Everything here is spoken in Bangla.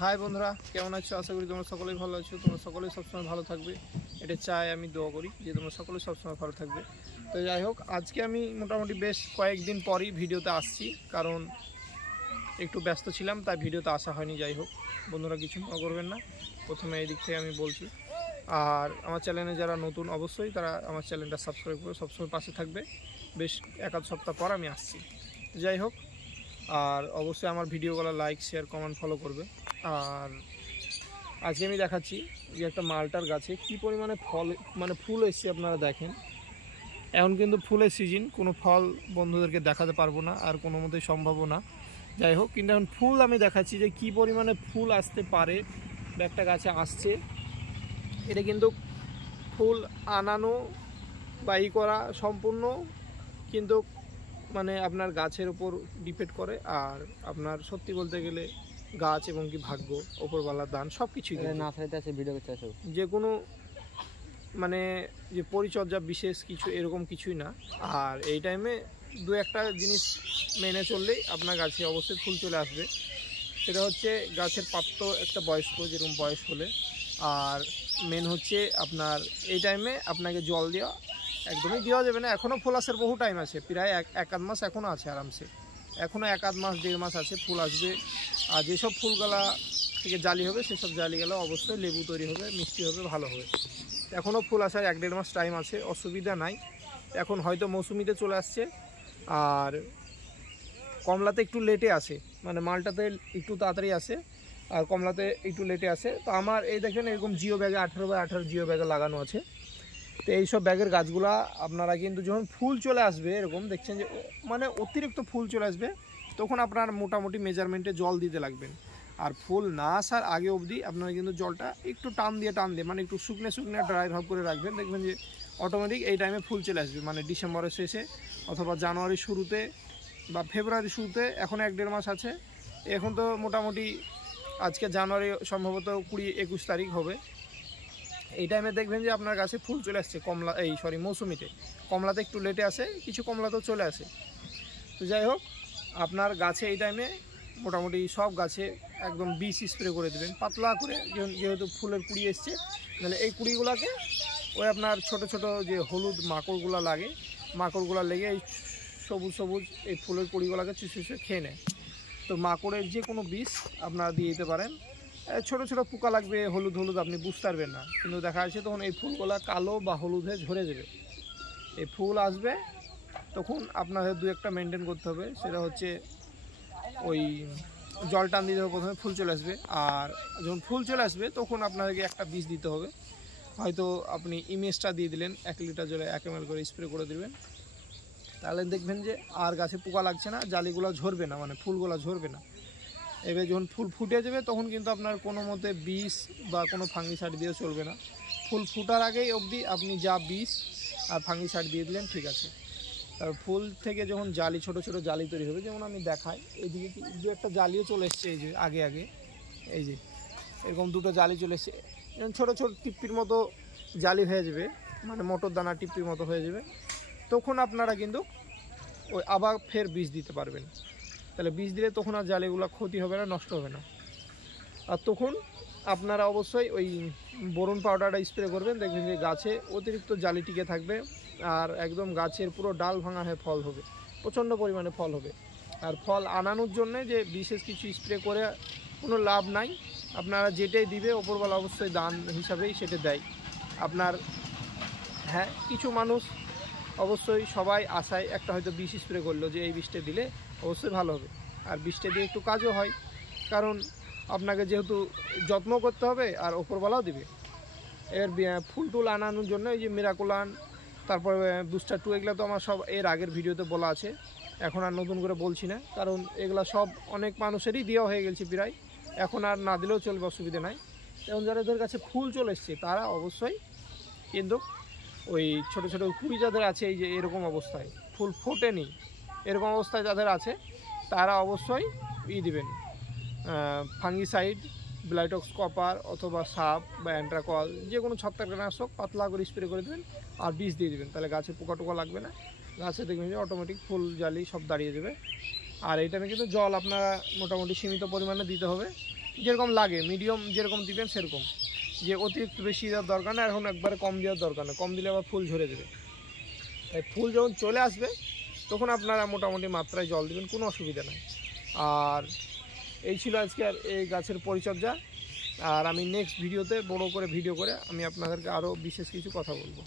হাই বন্ধুরা, কেমন আছো? আশা করি তোমরা সকলেই ভালো আছো। তোমরা সকলেই সবসময় ভালো থাকবে, এটা চাই, আমি দোয়া করি যে তোমরা সকলেই সবসময় ভালো থাকবে। তো যাই হোক, আজকে আমি মোটামুটি বেশ কয়েকদিন পরই ভিডিওতে আসছি, কারণ একটু ব্যস্ত ছিলাম, তাই ভিডিওতে আসা হয়নি। যাই হোক বন্ধুরা, কিছু মনে করবেন না, প্রথমে এই দিক থেকে আমি বলছি। আর আমার চ্যানেলে যারা নতুন, অবশ্যই তারা আমার চ্যানেলটা সাবস্ক্রাইব করে সবসময় পাশে থাকবে। বেশ এক আধ সপ্তাহ পর আমি আসছি। যাই হোক, আর অবশ্যই আমার ভিডিওগুলো লাইক, শেয়ার, কমেন্ট, ফলো করবে। আর আজকে আমি দেখাচ্ছি যে একটা মালটার গাছে কি পরিমাণে ফল, মানে ফুল এসছে। আপনারা দেখেন, এখন কিন্তু ফুলের সিজন, কোনো ফল বন্ধুদেরকে দেখাতে পারবো না, আর কোনো মতেই সম্ভবও না। যাই হোক, কিন্তু এখন ফুল আমি দেখাচ্ছি যে কি পরিমাণে ফুল আসতে পারে বা একটা গাছে আসছে। এটা কিন্তু ফুল আনানো বা ই করা সম্পূর্ণ কিন্তু মানে আপনার গাছের উপর ডিপেন্ড করে। আর আপনার সত্যি বলতে গেলে গাছ এবং কি ভাগ্য, ওপরওয়ালার দান, সব কিছুই যে কোনো মানে যে পরিচর্যা বিশেষ কিছু এরকম কিছুই না। আর এই টাইমে দু একটা জিনিস মেনে চললেই আপনার গাছে অবশ্যই ফুল চলে আসবে। সেটা হচ্ছে গাছের প্রাপ্ত একটা বয়স্ক, যেরকম বয়স হলে। আর মেন হচ্ছে আপনার এই টাইমে আপনাকে জল দেওয়া একদমই দেওয়া যাবে না। এখনও ফুল আসার বহু টাইম আছে, প্রায় এক আধ মাস এখনও আছে আরামসে, এখনও এক আধ মাস, দেড় মাস আছে, ফুল আসবে। আর যেসব ফুলগুলা থেকে জালি হবে, সেসব জালিগুলো অবশ্যই লেবু তৈরি হবে, মিষ্টি হবে, ভালো হবে। এখনও ফুল আসার এক দেড় মাস টাইম আছে, অসুবিধা নাই। এখন হয়তো মৌসুমিতে চলে আসছে, আর কমলাতে একটু লেটে আসে, মানে মালটাতে একটু তাড়াতাড়ি আসে, আর কমলাতে একটু লেটে আসে। তো আমার এই দেখেন এরকম জিও ব্যাগে 18x18 জিও ব্যাগে লাগানো আছে। তো এইসব ব্যাগের গাছগুলা আপনারা কিন্তু যখন ফুল চলে আসবে, এরকম দেখছেন যে মানে অতিরিক্ত ফুল চলে আসবে, তখন আপনার মোটামুটি মেজারমেন্টে জল দিতে লাগবেন। আর ফুল না আসার আগে অবধি আপনারা কিন্তু জলটা একটু টান দিয়ে মানে একটু শুকনো শুকনো ড্রাই ভাব করে রাখবেন। দেখবেন যে অটোমেটিক এই টাইমে ফুল চলে আসবে, মানে ডিসেম্বরের শেষে অথবা জানুয়ারির শুরুতে বা ফেব্রুয়ারির শুরুতে। এখন এক দেড় মাস আছে, এখন তো মোটামুটি আজকে জানুয়ারি সম্ভবত 20-21 তারিখ হবে। এই টাইমে দেখবেন যে আপনার গাছে ফুল চলে আসছে। কমলা মৌসুমিতে কমলাতে একটু লেটে আসে, কিছু কমলাতেও চলে আসে। তো যাই হোক, আপনার গাছে এই টাইমে মোটামুটি সব গাছে একদম বিষ স্প্রে করে দেবেন পাতলা করে, যেহেতু ফুলের কুড়ি এসছে। তাহলে এই কুড়িগুলোকে ওই আপনার ছোট ছোট যে হলুদ মাকড়গুলো লাগে, মাকড়গুলো লেগে এই সবুজ সবুজ এই ফুলের কুড়িগুলোকে চুষে খেয়ে নেয়। তো মাকড়ের যে কোনো বিষ আপনারা দিয়ে দিতে পারেন। ছোট ছোট পোকা লাগবে, হলুদ হলুদ, আপনি বুঝতে পারবেন না, কিন্তু দেখা যাচ্ছে তখন এই ফুলগুলো কালো বা হলুদ হয়ে ঝরে যাবে। এই ফুল আসবে তখন আপনাদের দু একটা মেনটেন করতে হবে। সেটা হচ্ছে ওই জল টান দিতে হবে প্রথমে, ফুল চলে আসবে। আর যখন ফুল চলে আসবে তখন আপনাদেরকে একটা বিষ দিতে হবে। হয়তো আপনি ইমেজটা দিয়ে দিলেন, 1 লিটার জলে 1 ml করে স্প্রে করে দেবেন। তাহলে দেখবেন যে আর গাছে পোকা লাগছে না, জালিগুলো ঝরবে না, মানে ফুলগুলো ঝরবে না। এবার যখন ফুল ফুটে যাবে তখন কিন্তু আপনার কোনো মতে বিষ বা কোনো ফাঙ্গিসাইড দিয়েও চলবে না। ফুল ফুটার আগেই অবধি আপনি যা বিষ আর ফাঙ্গিসাইড দিয়ে দিলেন, ঠিক আছে। তার ফুল থেকে যখন জালি, ছোট ছোট জালি তৈরি হবে, যেমন আমি দেখাই, এইদিকে দু একটা জালিও চলে এসছে, এই যে আগে আগে এই যে এরকম দুটো জালি চলে এসছে, যেমন ছোটো ছোটো টিপ্পির মতো জালি হয়ে যাবে, মানে মটর দানা টিপ্পির মতো হয়ে যাবে। তখন আপনারা কিন্তু ওই আবার ফের বীজ দিতে পারবেন। তাহলে বীজ দিলে তখন আর জালিগুলো ক্ষতি হবে না, নষ্ট হবে না। আর তখন আপনারা অবশ্যই ওই বোরন পাউডারটা স্প্রে করবেন। দেখবেন যে গাছে অতিরিক্ত জালি টিকে থাকবে, আর একদম গাছের পুরো ডাল ভাঙা হয়ে ফল হবে, প্রচণ্ড পরিমাণে ফল হবে। আর ফল আনানোর জন্যে যে বিশেষ কিছু স্প্রে করে কোনো লাভ নাই। আপনারা যেটাই দিবে ওপরওয়ালা অবশ্যই দান হিসাবেই সেটা দেয় আপনার। হ্যাঁ, কিছু মানুষ অবশ্যই সবাই আশায় একটা হয়তো বিষ স্প্রে করলো যে এই বিষটা দিলে অবশ্যই ভালো হবে, আর বিষটা দিয়ে একটু কাজও হয়, কারণ আপনাকে যেহেতু যত্ন করতে হবে আর ওপরওয়ালাও দিবে। এর ফুল টুল আনানোর জন্য এই যে মিরাকুলান, তারপরে বুস্টার 2, এগুলো তো আমার সব এর আগের ভিডিওতে বলা আছে, এখন আর নতুন করে বলছি না, কারণ এগুলো সব অনেক মানুষেরই দেওয়া হয়ে গেছে প্রায়, এখন আর না দিলেও চলবে, অসুবিধা নাই। এবং যাদের কাছে ফুল চলে এসছে তারা অবশ্যই কিন্তু ওই ছোটো ছোটো কুড়ি যাদের আছে, এই যে এরকম অবস্থায় ফুল ফোটেনি, এরকম অবস্থায় যাদের আছে তারা অবশ্যই দিবেন ফাঙ্গিসাইড, ব্লাইটক্স কপার অথবা সাপ বা অ্যান্ট্রাকল, যে কোনো ছত্রাকনাশক পাতলা করে স্প্রে করে দেবেন আর বীজ দিয়ে দেবেন। তাহলে গাছে পোকা টোকা লাগবে না, গাছে দেখবেন যে অটোমেটিক ফুল জালি সব দাঁড়িয়ে যাবে। আর এই টাইমে কিন্তু জল আপনারা মোটামুটি সীমিত পরিমাণে দিতে হবে, যেরকম লাগে মিডিয়াম যেরকম দিবেন সেরকম, যে অতিরিক্ত বেশি দেওয়ার দরকার না, এখন একবারে কম দেওয়ার দরকার না, কম দিলে আবার ফুল ঝরে দেবে। তাই ফুল যখন চলে আসবে তখন আপনারা মোটামুটি মাত্রায় জল দেবেন, কোনো অসুবিধা নেই। আর এই ছিল আজকে আর এই গাছের পরিচর্যা। আর আমি নেক্সট ভিডিওতে বড় করে ভিডিও করে আমি আপনাদেরকে আরও বিশেষ কিছু কথা বলবো।